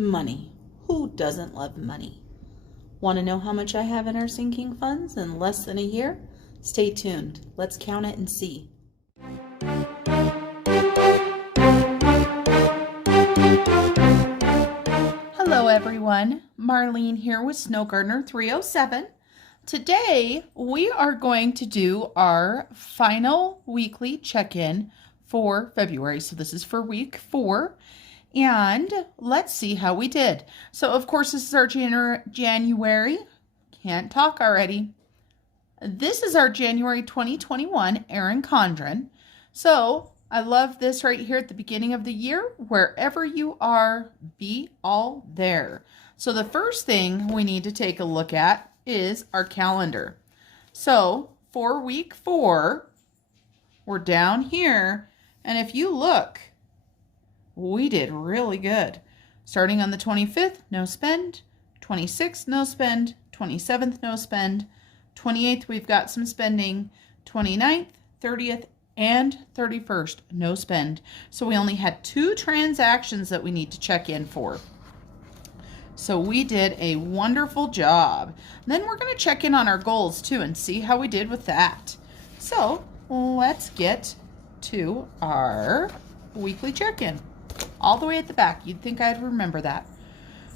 Money. Who doesn't love money? Want to know how much I have in our sinking funds in less than a year? Stay tuned. Let's count it and see. Hello everyone, Marlene here with Snow Gardener 307. Today we are going to do our final weekly check-in for February. So this is for week 4. And let's see how we did. So of course this is our January, can't talk already. This is our January 2021 Erin Condrin. So I love this right here at the beginning of the year. Wherever you are, be all there. So the first thing we need to take a look at is our calendar. So for week 4, we're down here. And if you look, we did really good. Starting on the 25th, no spend. 26th, no spend. 27th, no spend. 28th, we've got some spending. 29th, 30th, and 31st, no spend. So we only had 2 transactions that we need to check in for. So we did a wonderful job. Then we're going to check in on our goals too and see how we did with that. So let's get to our weekly check-in. All the way at the back. You'd think I'd remember that.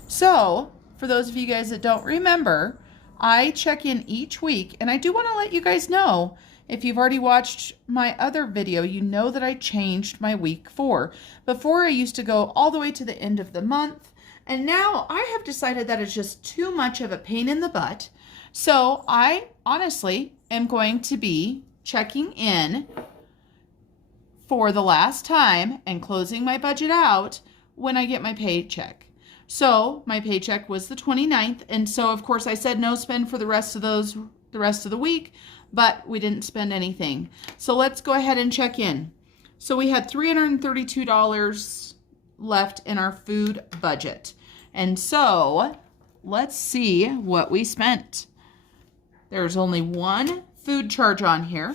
So, for those of you guys that don't remember, I check in each week, and I do want to let you guys know, if you've already watched my other video, you know that I changed my week 4. Before I used to go all the way to the end of the month, and now I have decided that it's just too much of a pain in the butt. So, I honestly am going to be checking in for the last time and closing my budget out when I get my paycheck. So my paycheck was the 29th, and so of course I said no spend for the rest of the week, but we didn't spend anything. So let's go ahead and check in. So we had $332 left in our food budget. And so let's see what we spent. There's only one food charge on here,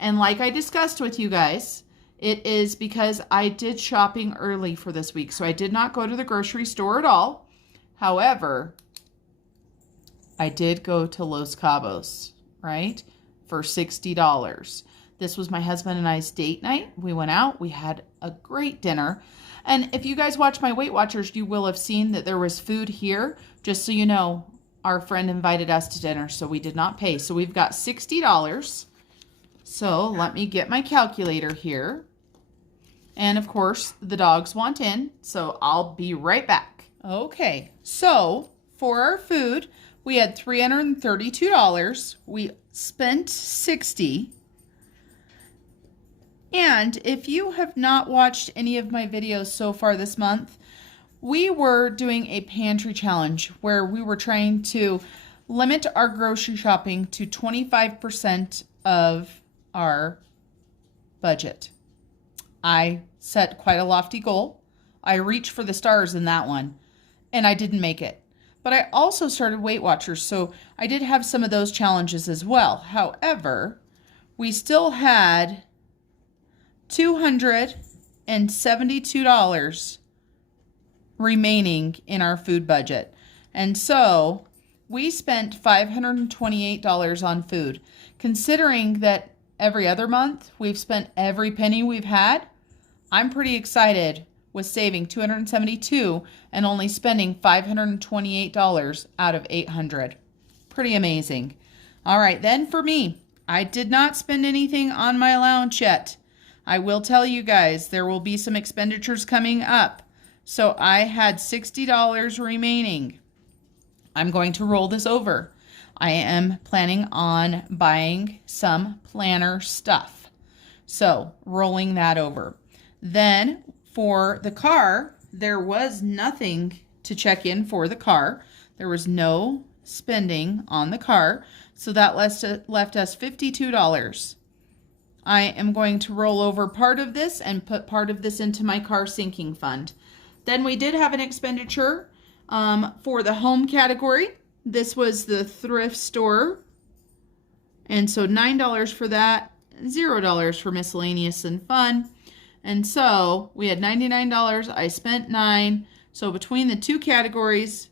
and like I discussed with you guys, it is because I did shopping early for this week, so I did not go to the grocery store at all. However, I did go to Los Cabos, right, for $60. This was my husband and I's date night. We went out. We had a great dinner. And if you guys watch my Weight Watchers, you will have seen that there was food here. Just so you know, our friend invited us to dinner, so we did not pay. So we've got $60. So let me get my calculator here. And of course, the dogs want in, so I'll be right back. Okay, so for our food, we had $332. We spent $60. And if you have not watched any of my videos so far this month, we were doing a pantry challenge where we were trying to limit our grocery shopping to 25% of our budget. I set quite a lofty goal. I reached for the stars in that one, and I didn't make it. But I also started Weight Watchers, so I did have some of those challenges as well. However, we still had $272 remaining in our food budget. And so we spent $528 on food. Considering that every other month we've spent every penny we've had, I'm pretty excited with saving $272 and only spending $528 out of $800. Pretty amazing. All right, then for me, I did not spend anything on my allowance yet. I will tell you guys there will be some expenditures coming up. So I had $60 remaining. I'm going to roll this over. I am planning on buying some planner stuff. So rolling that over. Then for the car, there was nothing to check in for the car. There was no spending on the car. So that left us $52. I am going to roll over part of this and put part of this into my car sinking fund. Then we did have an expenditure for the home category. This was the thrift store. And so $9 for that, $0 for miscellaneous and fun. And so we had $99. I spent $9. So between the two categories,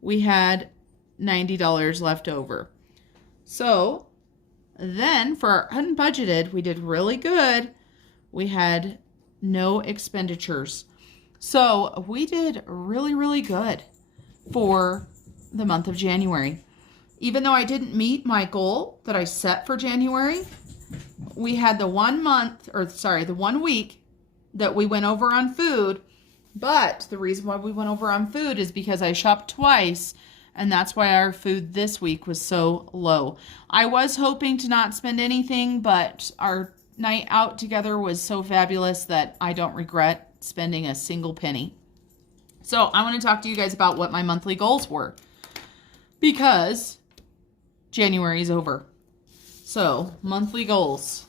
we had $90 left over. So then for our unbudgeted, we did really good. We had no expenditures. So we did really, really good for the month of January. Even though I didn't meet my goal that I set for January, we had the 1 week that we went over on food. But the reason why we went over on food is because I shopped twice, and that's why our food this week was so low. I was hoping to not spend anything, but our night out together was so fabulous that I don't regret spending a single penny. So I want to talk to you guys about what my monthly goals were, because January is over. So monthly goals.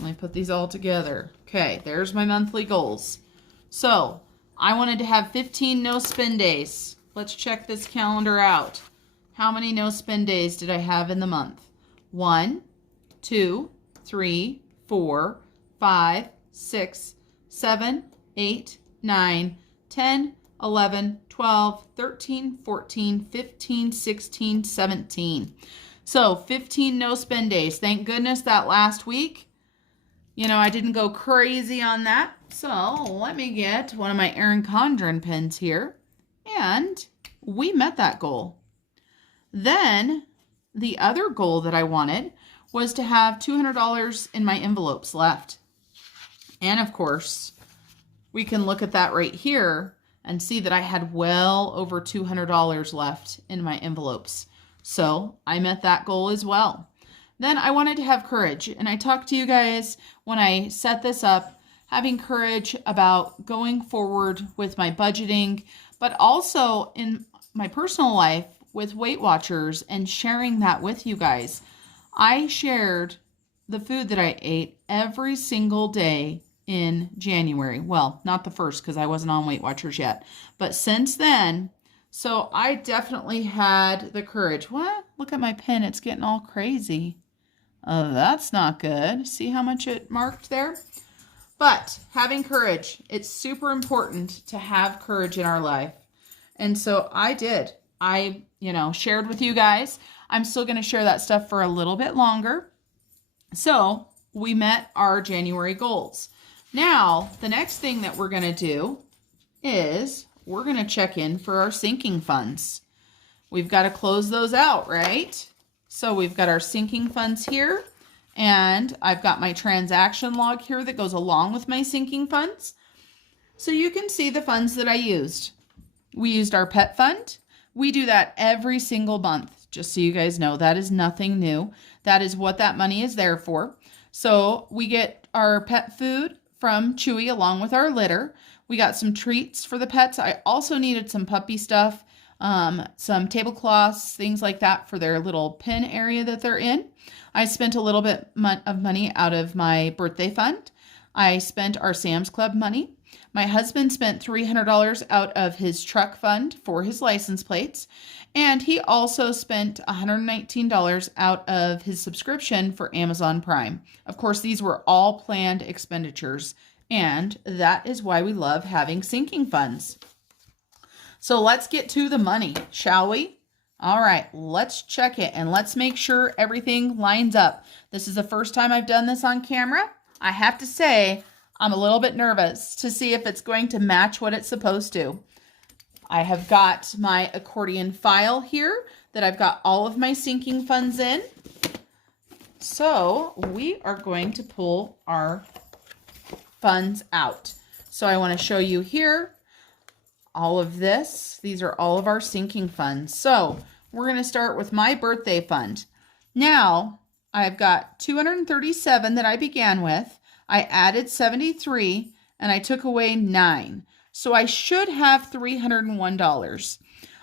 Let me put these all together. Okay, there's my monthly goals. So I wanted to have 15 no spend days. Let's check this calendar out. How many no spend days did I have in the month? 1, 2, 3, 4, 5, 6, 7, 8, 9, 10, 11, 12, 13, 14, 15, 16, 17. So 15 no spend days. Thank goodness that last week, I didn't go crazy on that. So let me get one of my Erin Condrin pens here. And we met that goal. Then the other goal that I wanted was to have $200 in my envelopes left. And of course, we can look at that right here and see that I had well over $200 left in my envelopes. So I met that goal as well. Then I wanted to have courage. And I talked to you guys when I set this up, having courage about going forward with my budgeting, but also in my personal life with Weight Watchers and sharing that with you guys. I shared the food that I ate every single day in January. Well, not the first because I wasn't on Weight Watchers yet, but since then. So I definitely had the courage. What? Look at my pen. It's getting all crazy. That's not good. See how much it marked there? But having courage, it's super important to have courage in our life. And so I did. I, shared with you guys. I'm still going to share that stuff for a little bit longer. So we met our January goals. Now, the next thing that we're going to do is we're going to check in for our sinking funds. We've got to close those out, right? So we've got our sinking funds here, and I've got my transaction log here that goes along with my sinking funds. So you can see the funds that I used. We used our pet fund. We do that every single month, just so you guys know. That is nothing new. That is what that money is there for. So we get our pet food from Chewy along with our litter. We got some treats for the pets. I also needed some puppy stuff, some tablecloths, things like that for their little pen area that they're in. I spent a little bit of money out of my birthday fund. I spent our Sam's Club money. My husband spent $300 out of his truck fund for his license plates. And he also spent $119 out of his subscription for Amazon Prime. Of course, these were all planned expenditures. And that is why we love having sinking funds. So let's get to the money, shall we? All right, let's check it and let's make sure everything lines up. This is the first time I've done this on camera. I have to say, I'm a little bit nervous to see if it's going to match what it's supposed to. I have got my accordion file here that I've got all of my sinking funds in. So we are going to pull our funds out. So I want to show you here all of this. These are all of our sinking funds. So we're going to start with my birthday fund. Now I've got 237 that I began with. I added 73 and I took away 9. So I should have $301.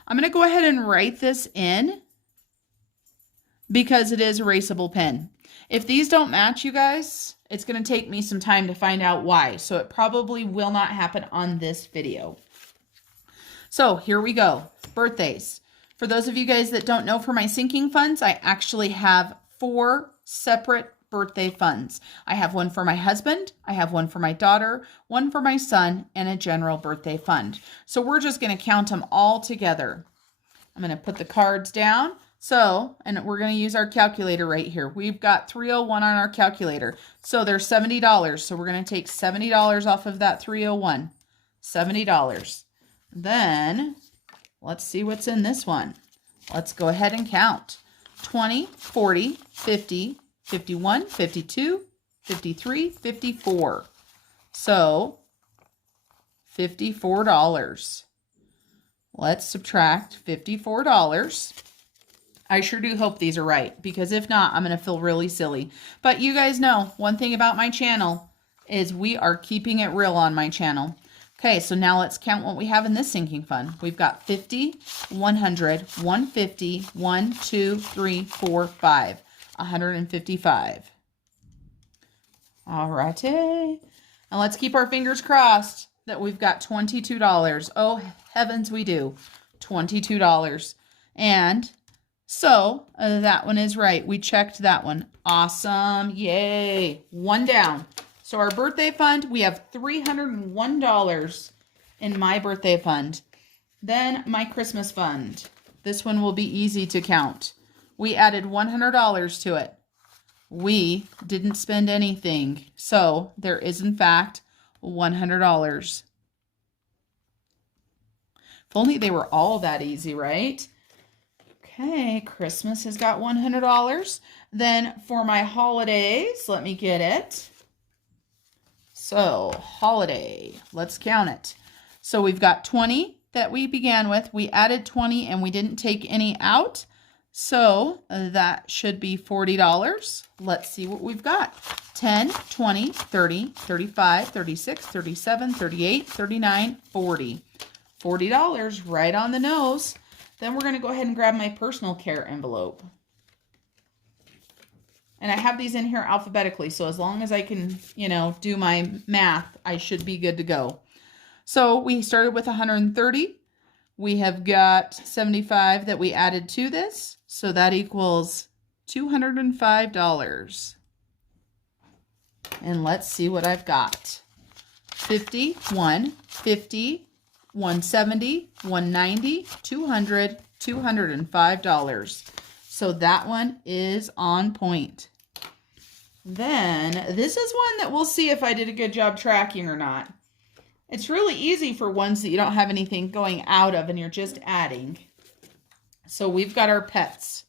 I'm going to go ahead and write this in because it is erasable pen. If these don't match, you guys, it's going to take me some time to find out why. So it probably will not happen on this video. So here we go. Birthdays. For those of you guys that don't know, for my sinking funds, I actually have 4 separate birthday funds. I have one for my husband, I have one for my daughter, one for my son, and a general birthday fund. So we're just going to count them all together. I'm going to put the cards down. So, and we're going to use our calculator right here. We've got 301 on our calculator. So there's $70. So we're going to take $70 off of that 301. $70. Then let's see what's in this one. Let's go ahead and count. 20, 40, 50, 51, 52, 53, 54. So $54. Let's subtract $54. I sure do hope these are right, because if not, I'm going to feel really silly. But you guys know, one thing about my channel is we are keeping it real on my channel. Okay, so now let's count what we have in this sinking fund. We've got 50, 100, 150, 1, 2, 3, 4, 5. 155. All righty. And let's keep our fingers crossed that we've got $22. Oh, heavens, we do. $22. And so that one is right. We checked that one. Awesome. Yay. One down. So our birthday fund, we have $301 in my birthday fund. Then my Christmas fund. This one will be easy to count. We added $100 to it. We didn't spend anything. So there is, in fact, $100. If only they were all that easy, right? Okay, Christmas has got $100. Then for my holidays, let me get it. So, holiday, let's count it. So we've got 20 that we began with. We added 20 and we didn't take any out. So that should be $40. Let's see what we've got. 10, 20, 30, 35, 36, 37, 38, 39, 40. $40 right on the nose. Then we're going to go ahead and grab my personal care envelope. And I have these in here alphabetically, so as long as I can, do my math, I should be good to go. So we started with 130. We have got 75 that we added to this, so that equals $205. And let's see what I've got. 50, 50, 170, 190, 200, $205. So that one is on point. Then this is one that we'll see if I did a good job tracking or not. It's really easy for ones that you don't have anything going out of and you're just adding. So we've got our pets.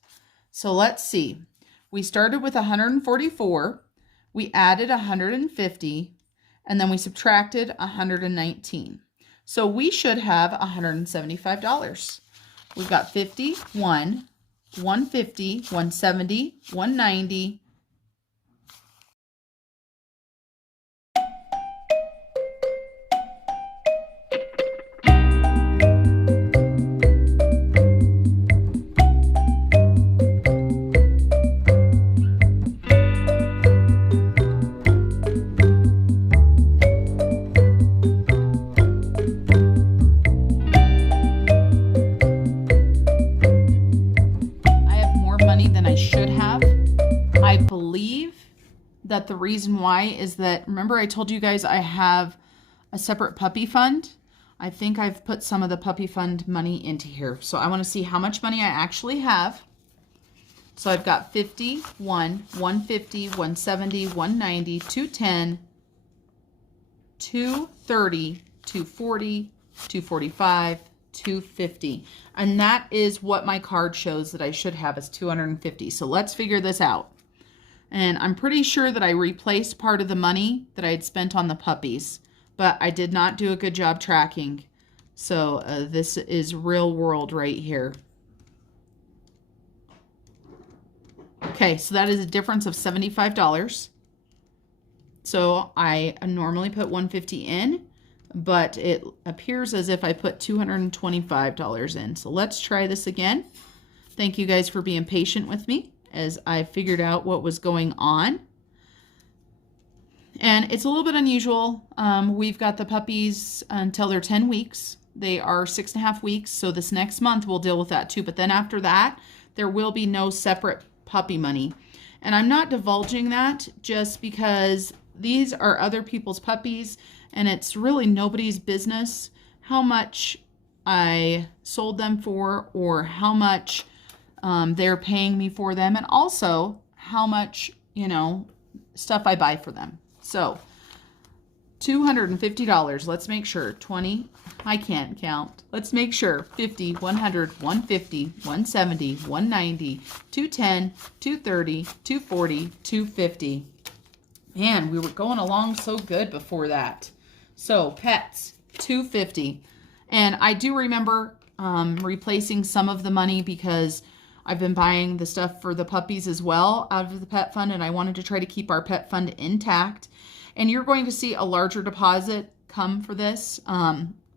So let's see. We started with 144. We added 150. And then we subtracted 119. So we should have $175. We've got 50, 150, 170, 190. That the reason why is that, remember I told you guys I have a separate puppy fund? I think I've put some of the puppy fund money into here. So I want to see how much money I actually have. So I've got 50, 150, 170, 190, 210, 230, 240, 245, 250. And that is what my card shows that I should have is 250. So let's figure this out. And I'm pretty sure that I replaced part of the money that I had spent on the puppies, but I did not do a good job tracking. So this is real world right here. Okay, so that is a difference of $75. So I normally put $150 in, but it appears as if I put $225 in. So let's try this again. Thank you guys for being patient with me as I figured out what was going on. And it's a little bit unusual. We've got the puppies until they're 10 weeks. They are 6.5 weeks, so this next month we'll deal with that too. But then after that, there will be no separate puppy money. And I'm not divulging that just because these are other people's puppies and it's really nobody's business how much I sold them for or how much they're paying me for them, and also how much, stuff I buy for them. So $250. Let's make sure. 20. I can't count. Let's make sure. 50, 100, 150, 170, 190, 210, 230, 240, 250. Man, we were going along so good before that. So pets, 250. And I do remember replacing some of the money because I've been buying the stuff for the puppies as well out of the pet fund, and I wanted to try to keep our pet fund intact. And you're going to see a larger deposit come for this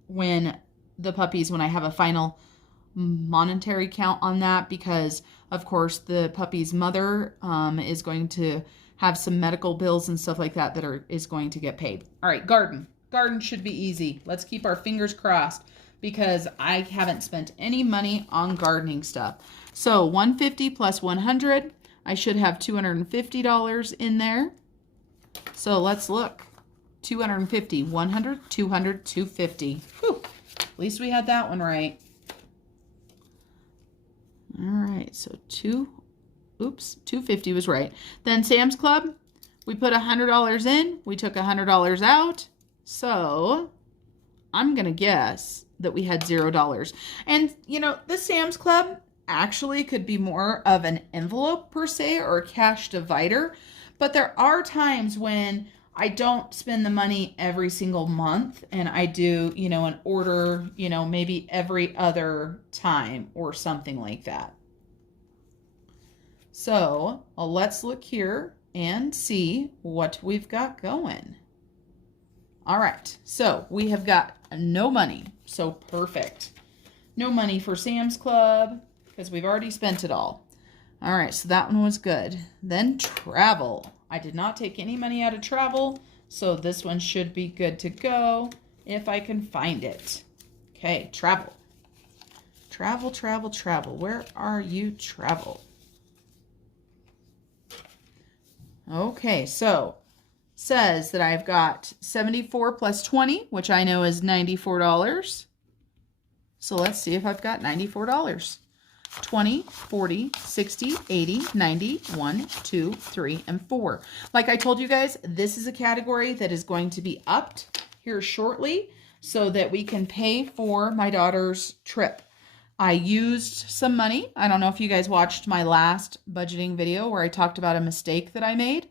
when I have a final monetary count on that, because of course the puppy's mother is going to have some medical bills and stuff like that is going to get paid. All right, garden should be easy. Let's keep our fingers crossed because I haven't spent any money on gardening stuff. So 150 plus 100, I should have $250 in there. So let's look. 250, 100, 200, 250. Whew. At least we had that one right. All right, so 250 was right. Then Sam's Club, we put $100 in, we took $100 out. So I'm going to guess that we had $0. And, the Sam's Club actually could be more of an envelope per se or a cash divider. But there are times when I don't spend the money every single month and I do, an order, maybe every other time or something like that. So let's look here and see what we've got going. All right, so we have got no money, so perfect. No money for Sam's Club because we've already spent it all. All right, so that one was good. Then travel. I did not take any money out of travel, so this one should be good to go if I can find it. Okay, travel. Travel, travel, travel. Where are you, travel? Okay, so says that I've got 74 plus 20, which I know is $94. So let's see if I've got $94. 20, 40, 60, 80, 90, 1, 2, 3, and 4. Like I told you guys, this is a category that is going to be upped here shortly so that we can pay for my daughter's trip. I used some money. I don't know if you guys watched my last budgeting video where I talked about a mistake that I made,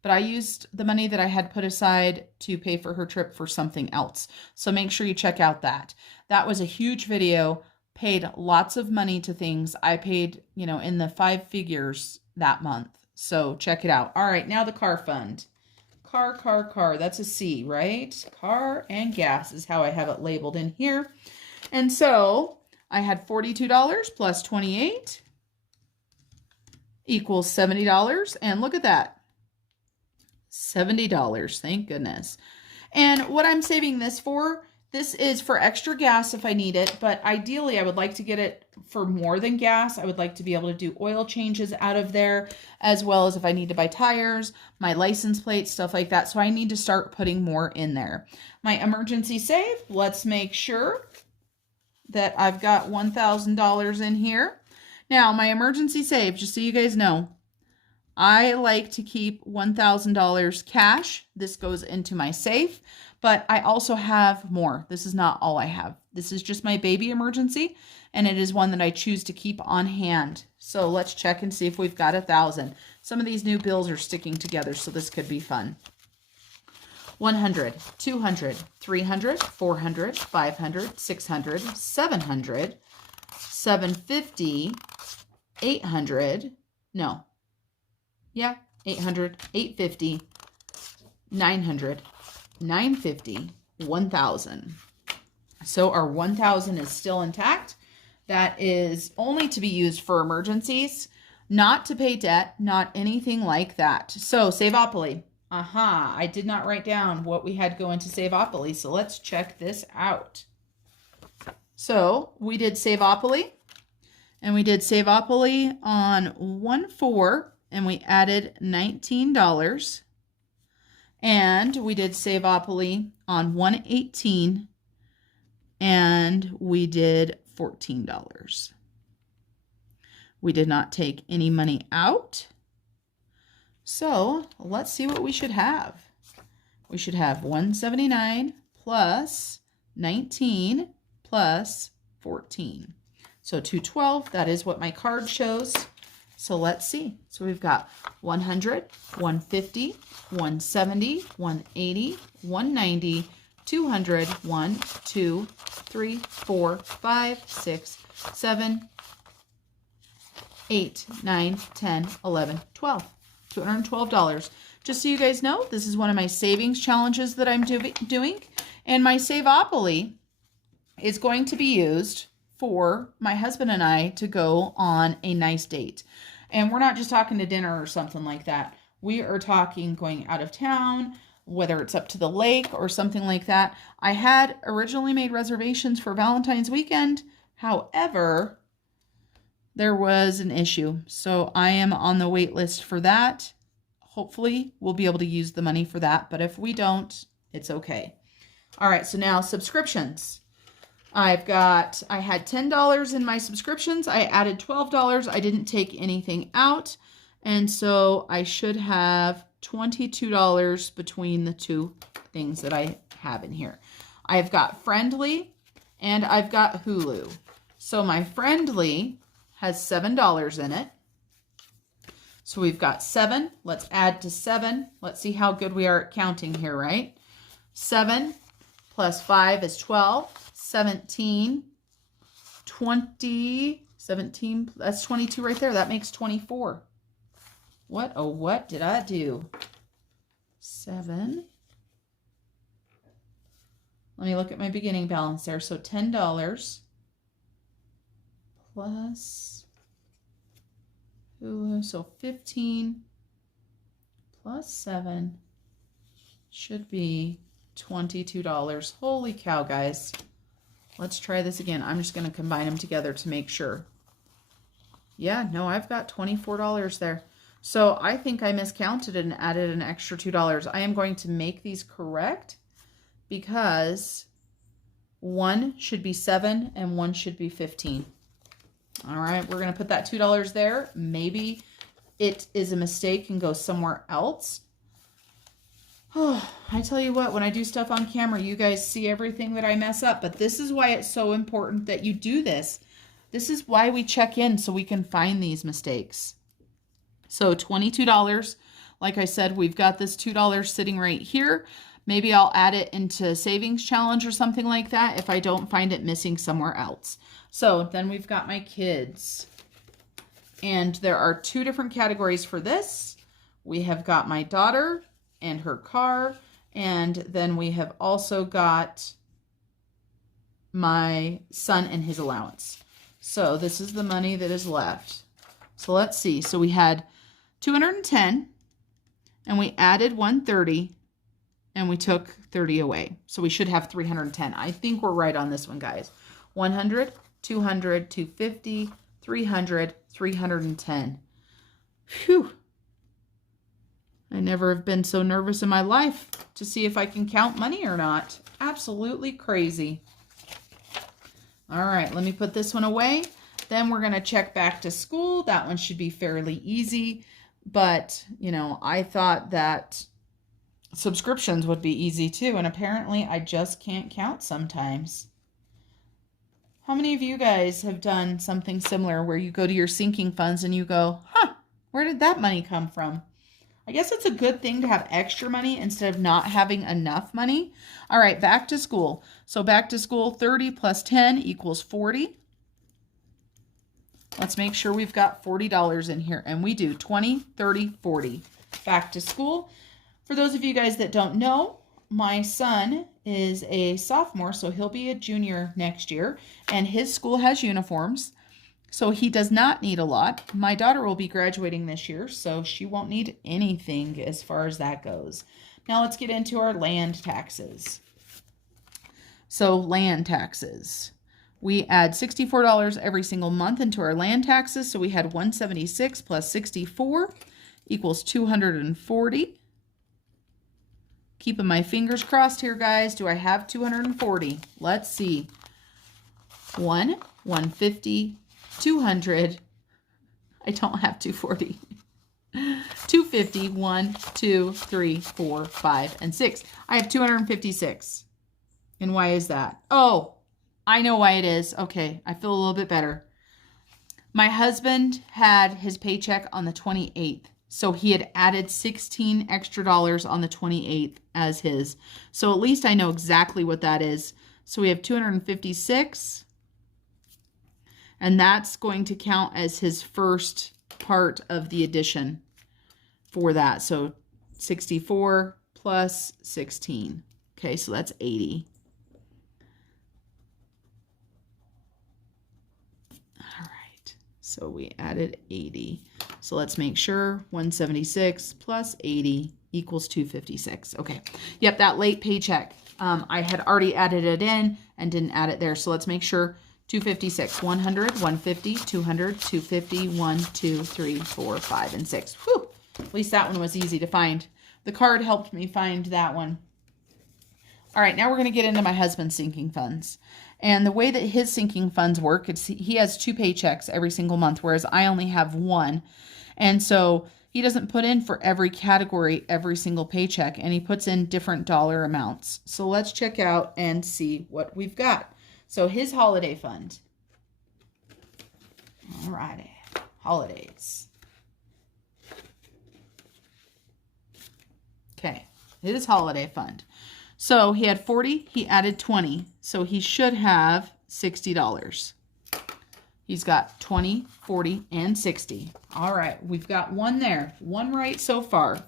but I used the money that I had put aside to pay for her trip for something else. So make sure you check out that. That was a huge video. Paid lots of money to things. I paid, in the 5 figures that month. So check it out. All right, now the car fund. Car. That's a C, right? Car and gas is how I have it labeled in here. And so I had $42 plus 28 equals $70. And look at that. $70. Thank goodness. And what I'm saving this for, this is for extra gas if I need it, but ideally I would like to get it for more than gas. I would like to be able to do oil changes out of there, as well as if I need to buy tires, my license plates, stuff like that. So I need to start putting more in there. My emergency save, let's make sure that I've got $1,000 in here. Now my emergency save, just so you guys know, I like to keep $1,000 cash. This goes into my safe. But I also have more. This is not all I have. This is just my baby emergency, and it is one that I choose to keep on hand. So let's check and see if we've got 1,000. Some of these new bills are sticking together, so this could be fun. 100, 200, 300, 400, 500, 600, 700, 750, 800, no. Yeah, 800, 850, 900, 950, 1,000. So our 1,000 is still intact. That is only to be used for emergencies, not to pay debt, not anything like that. So Saveopoly. I did not write down what we had go into Saveopoly. So let's check this out. So we did Saveopoly, and we did Saveopoly on 1/4 and we added $19. And we did Saveopoly on 118, and we did $14. We did not take any money out. So let's see what we should have. We should have 179 plus 19 plus 14. So 212, that is what my card shows. So let's see. So we've got 100, 150, 170, 180, 190, 200, 1, 2, 3, 4, 5, 6, 7, 8, 9, 10, 11, 12. $212. Just so you guys know, this is one of my savings challenges that I'm doing. And my Saveopoly is going to be used for my husband and I to go on a nice date. And we're not just talking to dinner or something like that. We are talking going out of town, whether it's up to the lake or something like that. I had originally made reservations for Valentine's weekend. However, there was an issue. So I am on the wait list for that. Hopefully we'll be able to use the money for that. But if we don't, it's okay. All right, so now subscriptions. I had $10 in my subscriptions. I added $12. I didn't take anything out. And so I should have $22 between the two things that I have in here. I've got Friendly and I've got Hulu. So my Friendly has $7 in it. So we've got 7. Let's add to 7. Let's see how good we are at counting here, right? 7 plus 5 is 12. 17, 20, 17, that's 22 right there. That makes 24. What did I do? 7. Let me look at my beginning balance there. So $10 plus Hulu. So 15 plus 7 should be $22. Holy cow, guys. Let's try this again. I'm just going to combine them together to make sure. Yeah, no, I've got $24 there. So I think I miscounted and added an extra $2. I am going to make these correct because one should be 7 and one should be 15. All right, we're going to put that $2 there. Maybe it is a mistake and goes somewhere else. Oh, I tell you what, when I do stuff on camera, you guys see everything that I mess up. But this is why it's so important that you do this. This is why we check in so we can find these mistakes. So $22. Like I said, we've got this $2 sitting right here. Maybe I'll add it into savings challenge or something like that if I don't find it missing somewhere else. So then we've got my kids. And there are 2 different categories for this. We have got my daughter and her car, and then we have also got my son and his allowance. So this is the money that is left. So let's see. So we had 210, and we added 130, and we took 30 away. So we should have 310. I think we're right on this one, guys. 100, 200, 250, 300, 310. Phew. I never have been so nervous in my life to see if I can count money or not. Absolutely crazy. All right, let me put this one away. Then we're going to check back to school. That one should be fairly easy. But, you know, I thought that subscriptions would be easy too. And apparently I just can't count sometimes. How many of you guys have done something similar where you go to your sinking funds and you go, huh, where did that money come from? I guess it's a good thing to have extra money instead of not having enough money. All right, back to school. So back to school, 30 plus 10 equals 40. Let's make sure we've got $40 in here. And we do 20, 30, 40. Back to school. For those of you guys that don't know, my son is a sophomore, so he'll be a junior next year. And his school has uniforms. So he does not need a lot. My daughter will be graduating this year, so she won't need anything as far as that goes. Now let's get into our land taxes. So land taxes. We add $64 every single month into our land taxes. So we had $176 plus 64. equals 240. Keeping my fingers crossed here, guys. Do I have 240? Let's see. 150, 200. I don't have 240. 250, 1, 2, 3, 4, 5, and 6. I have 256. And why is that? Oh, I know why it is. Okay, I feel a little bit better. My husband had his paycheck on the 28th. So he had added $16 extra on the 28th as his. So at least I know exactly what that is. So we have 256. And that's going to count as his first part of the addition for that. So 64 plus 16. Okay, so that's 80. All right, so we added 80. So let's make sure 176 plus 80 equals 256. Okay, yep, that late paycheck. I had already added it in and didn't add it there. So let's make sure 256, 100, 150, 200, 250, 1, 2, 3, 4, 5, and 6. Whew, at least that one was easy to find. The card helped me find that one. All right, now we're going to get into my husband's sinking funds. And the way that his sinking funds work, he has 2 paychecks every single month, whereas I only have 1. And so he doesn't put in for every category every single paycheck, and he puts in different dollar amounts. So let's check out and see what we've got. So his holiday fund. All righty, holidays. Okay, his holiday fund. So he had 40, he added 20. So he should have $60. He's got 20, 40, and 60. All right, we've got one there. One right so far.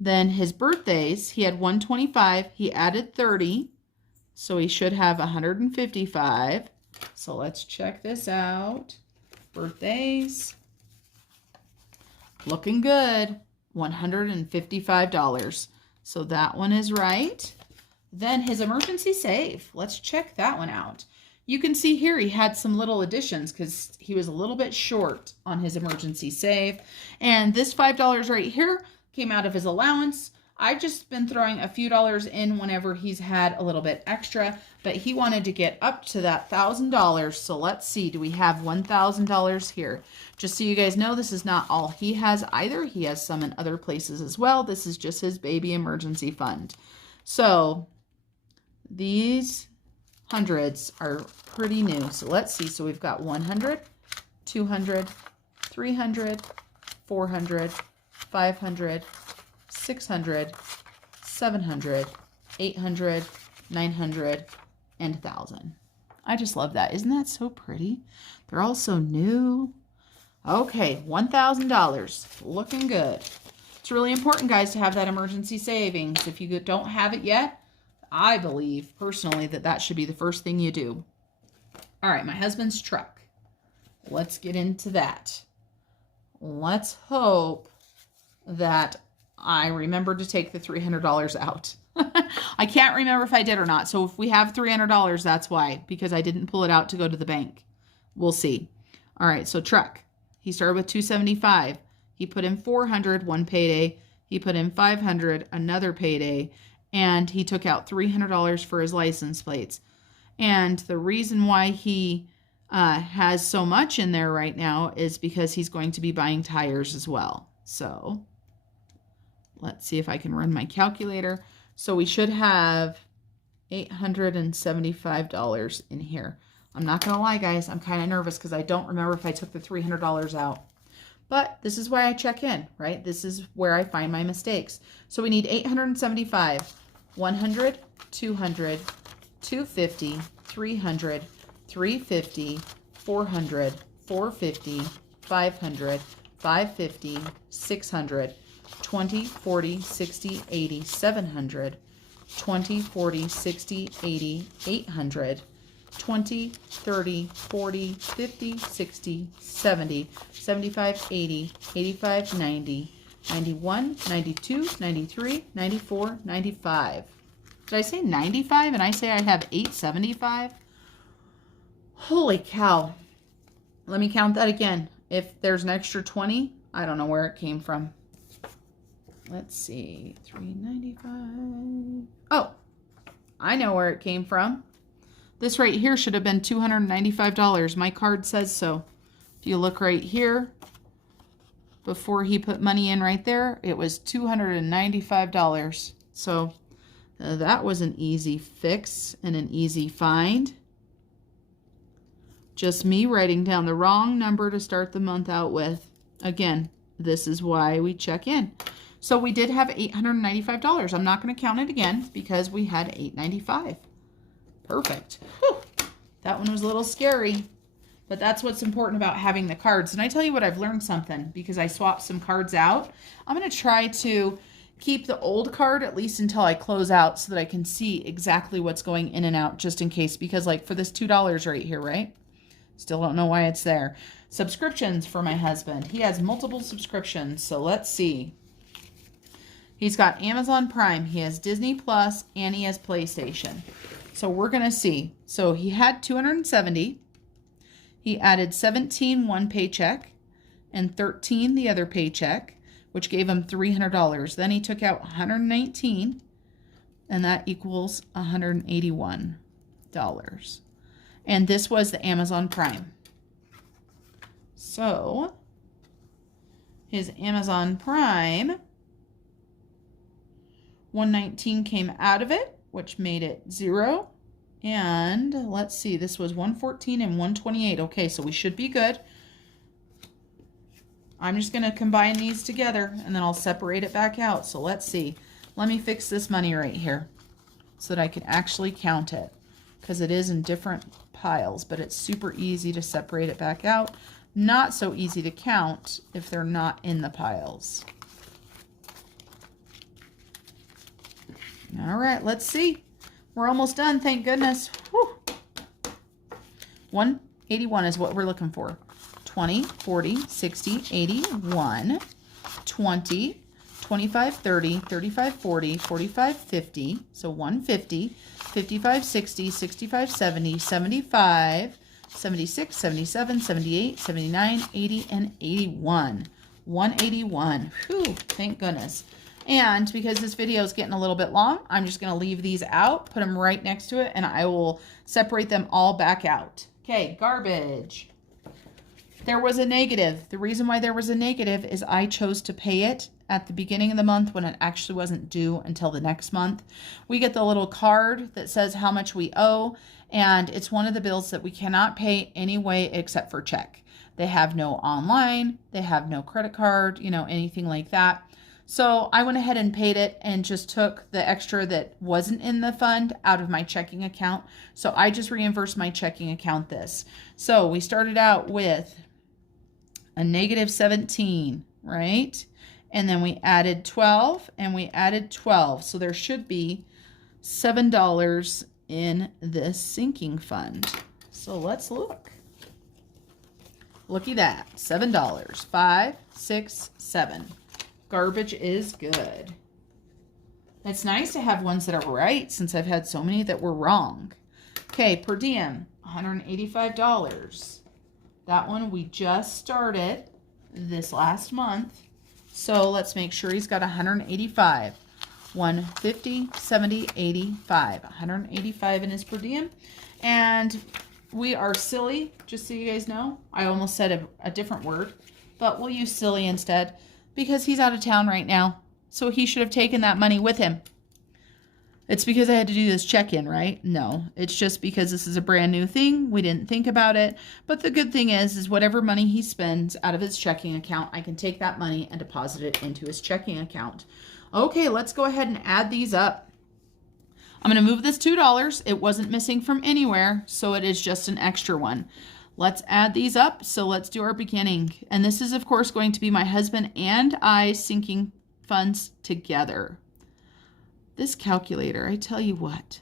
Then his birthdays, he had 125, he added 30. So he should have 155. So let's check this out. Birthdays. Looking good. $155. So that one is right. Then his emergency save. Let's check that one out. You can see here he had some little additions because he was a little bit short on his emergency save. And this $5 right here came out of his allowance. I've just been throwing a few dollars in whenever he's had a little bit extra, but he wanted to get up to that $1,000. So let's see, do we have $1,000 here? Just so you guys know, this is not all he has either. He has some in other places as well. This is just his baby emergency fund. So these hundreds are pretty new. So let's see. So we've got 100, 200, 300, 400, 500, 600, 700, 800, 900, and 1,000. I just love that. Isn't that so pretty? They're all so new. Okay, $1,000. Looking good. It's really important, guys, to have that emergency savings. If you don't have it yet, I believe personally that that should be the first thing you do. All right, my husband's truck. Let's get into that. Let's hope that I remembered to take the $300 out. I can't remember if I did or not. So if we have $300, that's why, because I didn't pull it out to go to the bank. We'll see. All right, so truck. He started with $275. He put in $400 one payday. He put in $500 another payday. And he took out $300 for his license plates. And the reason why he has so much in there right now is because he's going to be buying tires as well. So let's see if I can run my calculator. So we should have $875 in here. I'm not going to lie, guys. I'm kind of nervous because I don't remember if I took the $300 out. But this is why I check in, right? This is where I find my mistakes. So we need 875, 100, 200, 250, 300, 350, 400, 450, 500, 550, 600, 20, 40, 60, 80, 700, 20, 40, 60, 80, 800, 20, 30, 40, 50, 60, 70, 75, 80, 85, 90, 91, 92, 93, 94, 95. Did I say 95 and I say I have 875? Holy cow. Let me count that again. If there's an extra 20, I don't know where it came from. Let's see, $3.95. Oh, I know where it came from. This right here should have been $295. My card says so. If you look right here, before he put money in right there, it was $295. So that was an easy fix and an easy find. Just me writing down the wrong number to start the month out with. Again, this is why we check in. So we did have $895. I'm not going to count it again because we had $895. Perfect. Whew. That one was a little scary, but that's what's important about having the cards. And I tell you what, I've learned something because I swapped some cards out. I'm going to try to keep the old card at least until I close out so that I can see exactly what's going in and out just in case. Because like for this $2 right here, right? Still don't know why it's there. Subscriptions for my husband. He has multiple subscriptions. So let's see. He's got Amazon Prime, he has Disney Plus, and he has PlayStation. So we're going to see. So he had $270. He added $17 one paycheck and $13 the other paycheck, which gave him $300. Then he took out $119, and that equals $181. And this was the Amazon Prime. So his Amazon Prime, $119 came out of it, which made it 0. And let's see, this was $114 and $128. Okay, so we should be good. I'm just going to combine these together and then I'll separate it back out. So let's see. Let me fix this money right here so that I can actually count it, because it is in different piles, but it's super easy to separate it back out. Not so easy to count if they're not in the piles. All right, let's see. We're almost done, thank goodness. Whew. 181 is what we're looking for. 20, 40, 60, 80, 1, 20, 25, 30, 35, 40, 45, 50. So 150, 55, 60, 65, 70, 75, 76, 77, 78, 79, 80, and 81. 181. Whew, thank goodness. And because this video is getting a little bit long, I'm just going to leave these out, put them right next to it, and I will separate them all back out. Okay, garbage. There was a negative. The reason why there was a negative is I chose to pay it at the beginning of the month when it actually wasn't due until the next month. We get the little card that says how much we owe, and it's one of the bills that we cannot pay any way except for check. They have no online, they have no credit card, you know, anything like that. So I went ahead and paid it and just took the extra that wasn't in the fund out of my checking account. So I just reimbursed my checking account this. So we started out with a negative 17, right? And then we added 12 and we added 12. So there should be $7 in this sinking fund. So let's look. Looky that, $7, 5, 6, 7. Garbage is good. It's nice to have ones that are right since I've had so many that were wrong. Okay, per diem, $185. That one we just started this last month. So let's make sure he's got 185. 150, 70, 85. 185 in his per diem. And we are silly, just so you guys know. I almost said a different word, but we'll use silly instead because he's out of town right now. So he should have taken that money with him. It's because I had to do this check-in, right? No, it's just because this is a brand new thing. We didn't think about it. But the good thing is whatever money he spends out of his checking account, I can take that money and deposit it into his checking account. Okay, let's go ahead and add these up. I'm going to move this $2. It wasn't missing from anywhere, so it is just an extra one. Let's add these up. So let's do our beginning. And this is, of course, going to be my husband and I sinking funds together. This calculator, I tell you what,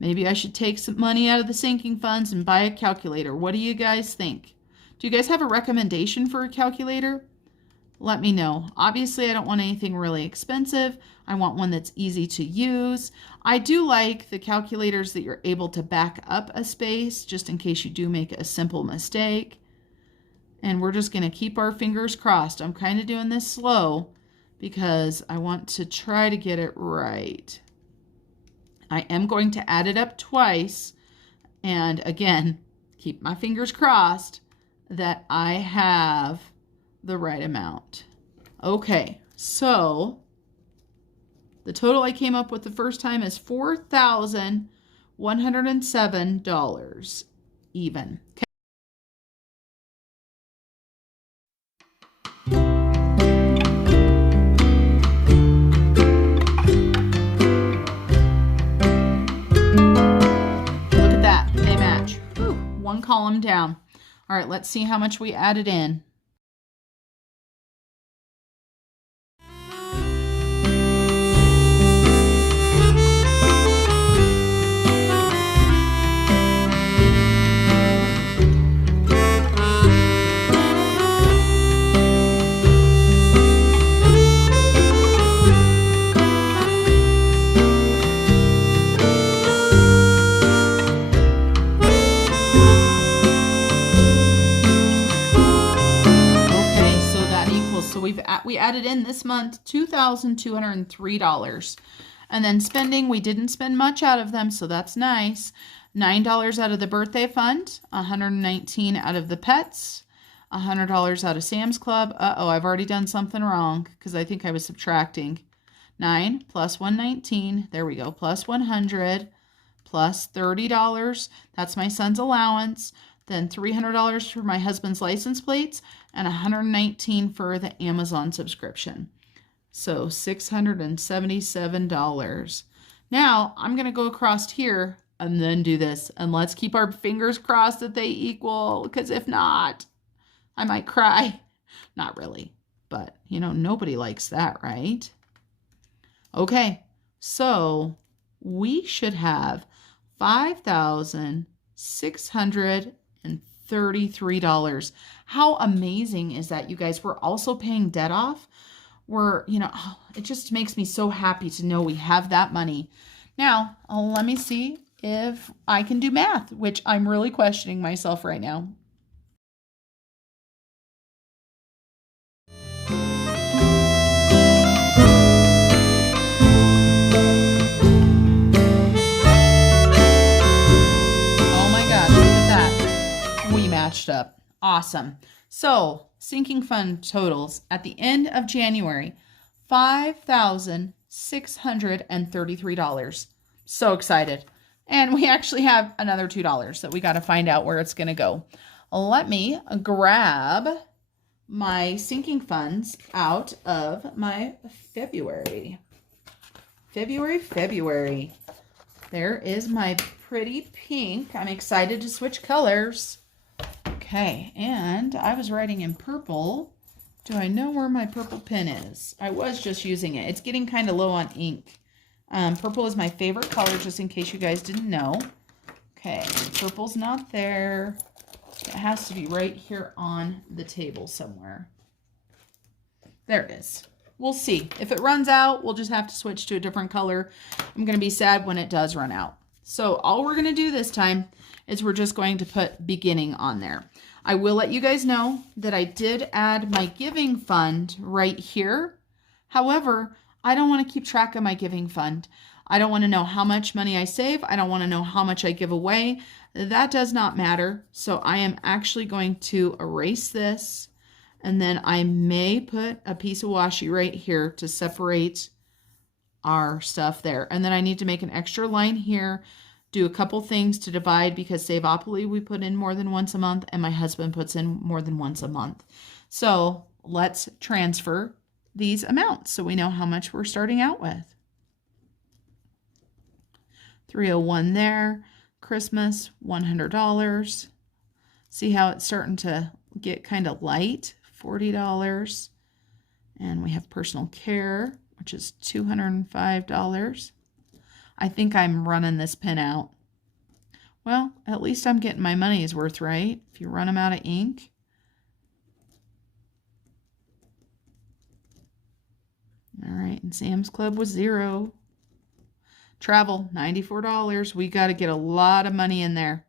maybe I should take some money out of the sinking funds and buy a calculator. What do you guys think? Do you guys have a recommendation for a calculator? Let me know. Obviously, I don't want anything really expensive. I want one that's easy to use. I do like the calculators that you're able to back up a space just in case you do make a simple mistake. And we're just going to keep our fingers crossed. I'm kind of doing this slow because I want to try to get it right. I am going to add it up twice. And again, keep my fingers crossed that I have the right amount. Okay, so the total I came up with the first time is $4,107 even. Okay. Look at that, they match. Whew, one column down. All right, let's see how much we added in. So we added in this month $2,203. And then spending, we didn't spend much out of them, so that's nice. $9 out of the birthday fund, $119 out of the pets, $100 out of Sam's Club. Uh-oh, I've already done something wrong because I think I was subtracting. 9 plus 119, there we go, plus 100, plus $30. That's my son's allowance. Then $300 for my husband's license plates and $119 for the Amazon subscription. So $677. Now I'm going to go across here and then do this. And let's keep our fingers crossed that they equal, because if not, I might cry. Not really, but you know, nobody likes that, right? Okay, so we should have $5,633. How amazing is that, you guys? We're also paying debt off. It just makes me so happy to know we have that money. Now, let me see if I can do math, which I'm really questioning myself right now. Matched up. Awesome. So sinking fund totals at the end of January, $5,633. So excited. And we actually have another $2 that we got to find out where it's going to go. Let me grab my sinking funds out of my February. February. There is my pretty pink. I'm excited to switch colors. Okay, and I was writing in purple. Do I know where my purple pen is? I was just using it. It's getting kind of low on ink. Purple is my favorite color, just in case you guys didn't know. Okay, purple's not there. It has to be right here on the table somewhere. There it is. We'll see. If it runs out, we'll just have to switch to a different color. I'm going to be sad when it does run out. So all we're going to do this time is we're just going to put beginning on there. I will let you guys know that I did add my giving fund right here. However, I don't want to keep track of my giving fund. I don't want to know how much money I save. I don't want to know how much I give away. That does not matter. So I am actually going to erase this, and then I may put a piece of washi right here to separate our stuff there. And then I need to make an extra line here, do a couple things to divide, because Saveopoly we put in more than once a month and my husband puts in more than once a month. So let's transfer these amounts so we know how much we're starting out with. 301 there, Christmas, $100. See how it's starting to get kind of light, $40. And we have personal care, which is $205. I think I'm running this pen out. Well, at least I'm getting my money's worth, right? If you run them out of ink. All right, and Sam's Club was $0. Travel, $94. We got to get a lot of money in there.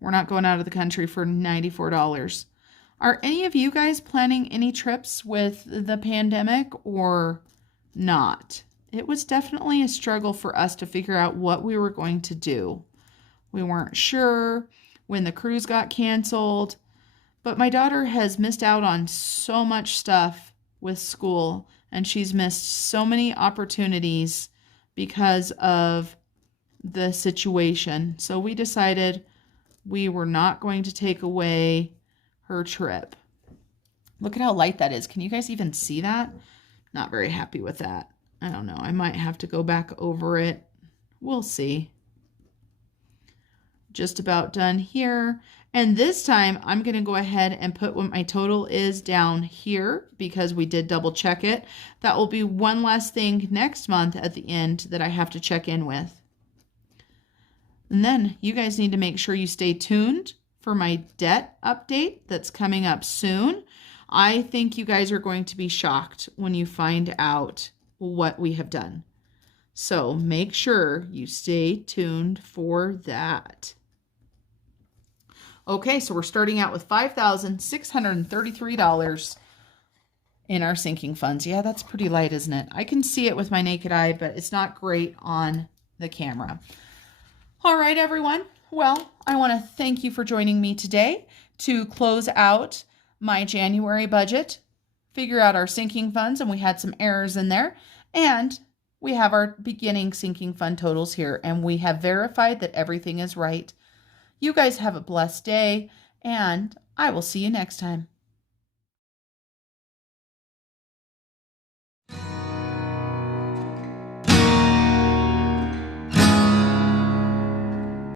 We're not going out of the country for $94. Are any of you guys planning any trips with the pandemic or not? It was definitely a struggle for us to figure out what we were going to do. We weren't sure when the cruise got canceled, but my daughter has missed out on so much stuff with school, and she's missed so many opportunities because of the situation. So we decided we were not going to take away her trip. Look at how light that is. Can you guys even see that? Not very happy with that. I don't know. I might have to go back over it. We'll see. Just about done here. And this time I'm going to go ahead and put what my total is down here because we did double check it. That will be one less thing next month at the end that I have to check in with. And then you guys need to make sure you stay tuned for my debt update that's coming up soon. I think you guys are going to be shocked when you find out what we have done. So make sure you stay tuned for that. Okay, so we're starting out with $5,633 in our sinking funds. Yeah, that's pretty light, isn't it? I can see it with my naked eye, but it's not great on the camera. All right, everyone. Well, I want to thank you for joining me today to close out my January budget, figure out our sinking funds, and we had some errors in there. And we have our beginning sinking fund totals here, and we have verified that everything is right. You guys have a blessed day, and I will see you next time.